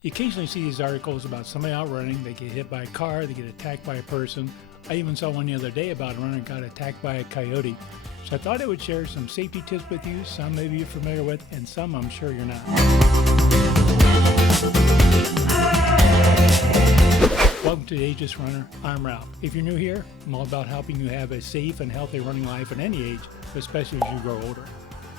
You occasionally see these articles about somebody out running, they get hit by a car, they get attacked by a person. I even saw one the other day about a runner who got attacked by a coyote. So I thought I would share some safety tips with you. Some maybe you're familiar with, and some I'm sure you're not. Welcome to the Ageless Runner. I'm Ralph. If you're new here, I'm all about helping you have a safe and healthy running life at any age, especially as you grow older.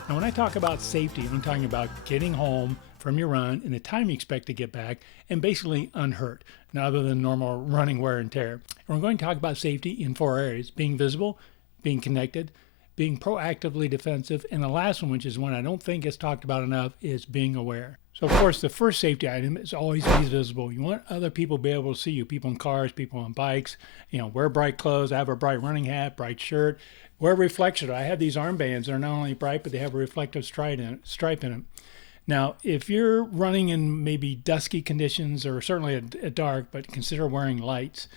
Now, when I talk about safety, I'm talking about getting home from your run in the time you expect to get back and basically unhurt, now other than normal running wear and tear. And we're going to talk about safety in 4 areas: being visible, being connected, being proactively defensive, and the last one, which is one I don't think is talked about enough, is being aware. So of course, the first safety item is always be visible. You want other people to be able to see you, people in cars, people on bikes, wear bright clothes. I have a bright running hat, bright shirt, wear reflection. I have these armbands that are not only bright, but they have a reflective stripe in them. Now, if you're running in maybe dusky conditions or certainly a dark, but consider wearing lights,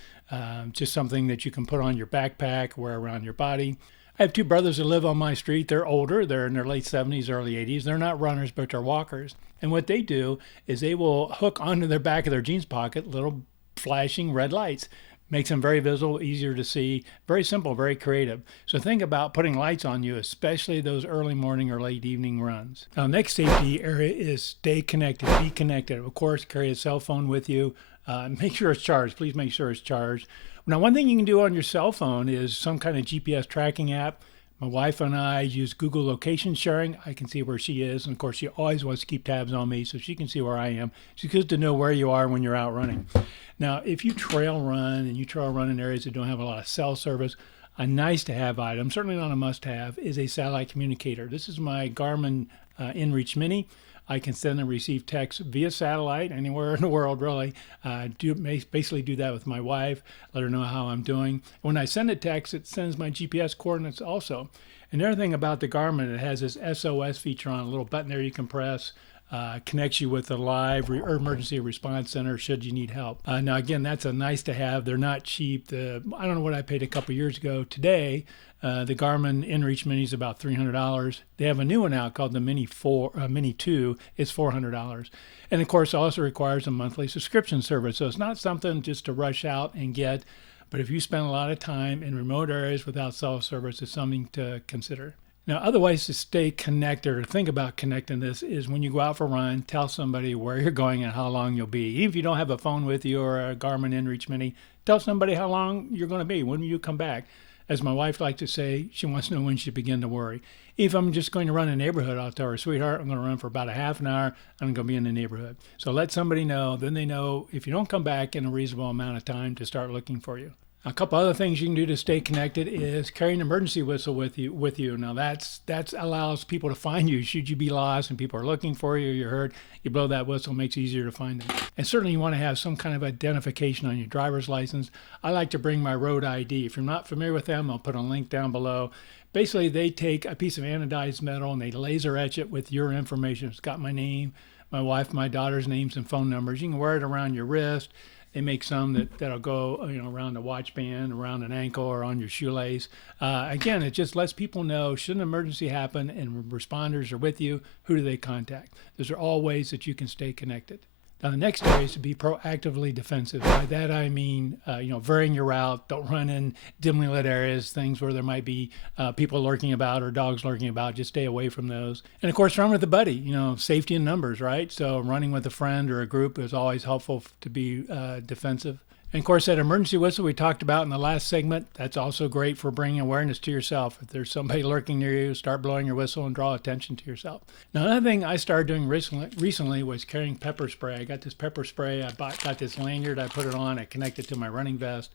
just something that you can put on your backpack, wear around your body. I have 2 brothers that live on my street. They're older. They're in their late 70s, early 80s. They're not runners, but they're walkers. And what they do is they will hook onto their back of their jeans pocket little flashing red lights. Makes them very visible, easier to see, very simple, very creative. So think about putting lights on you, especially those early morning or late evening runs. Now, next safety area is stay connected, be connected. Of course, carry a cell phone with you. Make sure it's charged. Please make sure it's charged. Now, one thing you can do on your cell phone is some kind of GPS tracking app. My wife and I use Google location sharing. I can see where she is. And of course, she always wants to keep tabs on me so she can see where I am. It's good to know where you are when you're out running. Now, if you trail run and you trail run in areas that don't have a lot of cell service, a nice to have item, certainly not a must have, is a satellite communicator. This is my Garmin InReach Mini. I can send and receive texts via satellite anywhere in the world, really. Basically do that with my wife, let her know how I'm doing. When I send a text, it sends my GPS coordinates also. And the other thing about the Garmin, it has this SOS feature on a little button there you can press. Connects you with the live emergency response center should you need help. Now, again, that's a nice to have. They're not cheap. I don't know what I paid a couple years ago. Today, the Garmin InReach Mini is about $300. They have a new one out called the Mini 2. It's $400. And of course, it also requires a monthly subscription service. So it's not something just to rush out and get. But if you spend a lot of time in remote areas without cell service, it's something to consider. Now, other ways to stay connected or think about connecting this is when you go out for a run, tell somebody where you're going and how long you'll be. Even if you don't have a phone with you or a Garmin InReach Mini, tell somebody how long you're going to be, when you come back. As my wife likes to say, she wants to know when she begin to worry. If I'm just going to run a neighborhood, I'll tell her, sweetheart, I'm going to run for about a half an hour. I'm going to be in the neighborhood. So let somebody know. Then they know if you don't come back in a reasonable amount of time to start looking for you. A couple other things you can do to stay connected is carry an emergency whistle with you. Now that allows people to find you should you be lost and people are looking for you, you're hurt. You blow that whistle, makes it easier to find them. And certainly you want to have some kind of identification on your driver's license. I like to bring my road ID. If you're not familiar with them, I'll put a link down below. Basically, they take a piece of anodized metal and they laser etch it with your information. It's got my name, my wife, my daughter's names and phone numbers. You can wear it around your wrist. They make some that'll go around the watch band, around an ankle, or on your shoelace. Again, it just lets people know should an emergency happen and responders are with you, who do they contact? Those are all ways that you can stay connected. Now, the next area is to be proactively defensive. By that, I mean, varying your route. Don't run in dimly lit areas, things where there might be people lurking about or dogs lurking about. Just stay away from those. And of course, run with a buddy. Safety in numbers, right? So running with a friend or a group is always helpful to be defensive. And of course, that emergency whistle we talked about in the last segment, that's also great for bringing awareness to yourself. If there's somebody lurking near you, start blowing your whistle and draw attention to yourself. Now, another thing I started doing recently was carrying pepper spray. I got this pepper spray. I got this lanyard. I put it on. I connected to my running vest.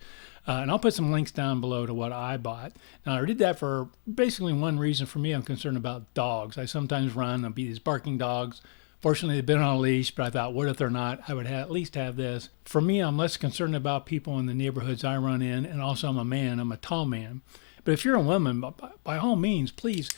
And I'll put some links down below to what I bought. Now, I did that for basically one reason. For me, I'm concerned about dogs. I sometimes run. There'll be these barking dogs. Fortunately, they've been on a leash, but I thought, what if they're not? I would at least have this. For me, I'm less concerned about people in the neighborhoods I run in, and also I'm a man. I'm a tall man. But if you're a woman, by all means, please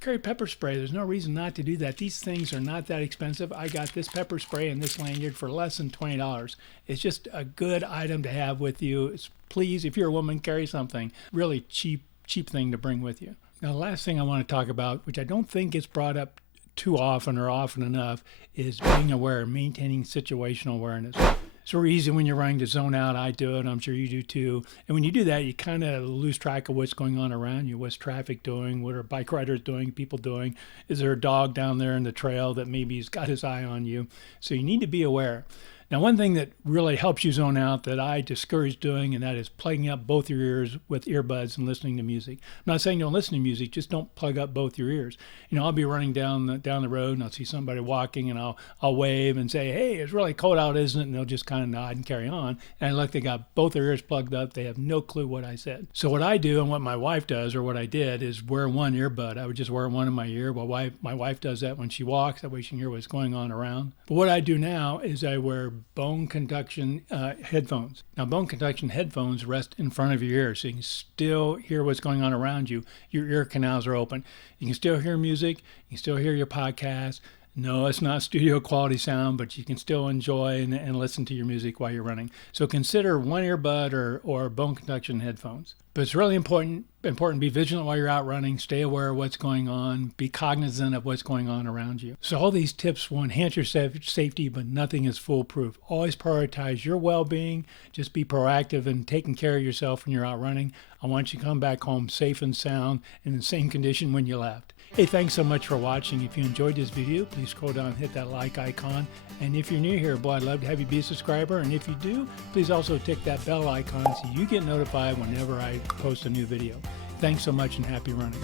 carry pepper spray. There's no reason not to do that. These things are not that expensive. I got this pepper spray and this lanyard for less than $20. It's just a good item to have with you. Please, if you're a woman, carry something. Really cheap thing to bring with you. Now, the last thing I want to talk about, which I don't think gets brought up too often or often enough is being aware, maintaining situational awareness. It's very easy when you're running to zone out. I do it. I'm sure you do too. And when you do that, you kind of lose track of what's going on around you. What's traffic doing? What are bike riders doing? People doing? Is there a dog down there in the trail that maybe he's got his eye on you? So you need to be aware. Now, one thing that really helps you zone out that I discourage doing, and that is plugging up both your ears with earbuds and listening to music. I'm not saying don't listen to music, just don't plug up both your ears. You know, I'll be running down the road and I'll see somebody walking and I'll wave and say, hey, it's really cold out, isn't it? And they'll just kind of nod and carry on. And I look, they got both their ears plugged up. They have no clue what I said. So what I do and what my wife does, or what I did, is wear one earbud. I would just wear one in my ear. Well, my wife does that when she walks. That way she can hear what's going on around. But what I do now is I wear bone conduction headphones. Now, bone conduction headphones rest in front of your ear, so you can still hear what's going on around you. Your ear canals are open. You can still hear music. You can still hear your podcast. No, it's not studio quality sound, but you can still enjoy and listen to your music while you're running. So consider one earbud or bone conduction headphones. But it's really important be vigilant while you're out running, stay aware of what's going on, be cognizant of what's going on around you. So all these tips will enhance your safety, but nothing is foolproof. Always prioritize your well-being. Just be proactive in taking care of yourself when you're out running. I want you to come back home safe and sound in the same condition when you left. Hey, thanks so much for watching. If you enjoyed this video, please scroll down and hit that like icon. And if you're new here, boy, I'd love to have you be a subscriber. And if you do, please also tick that bell icon so you get notified whenever I post a new video. Thanks so much and happy running.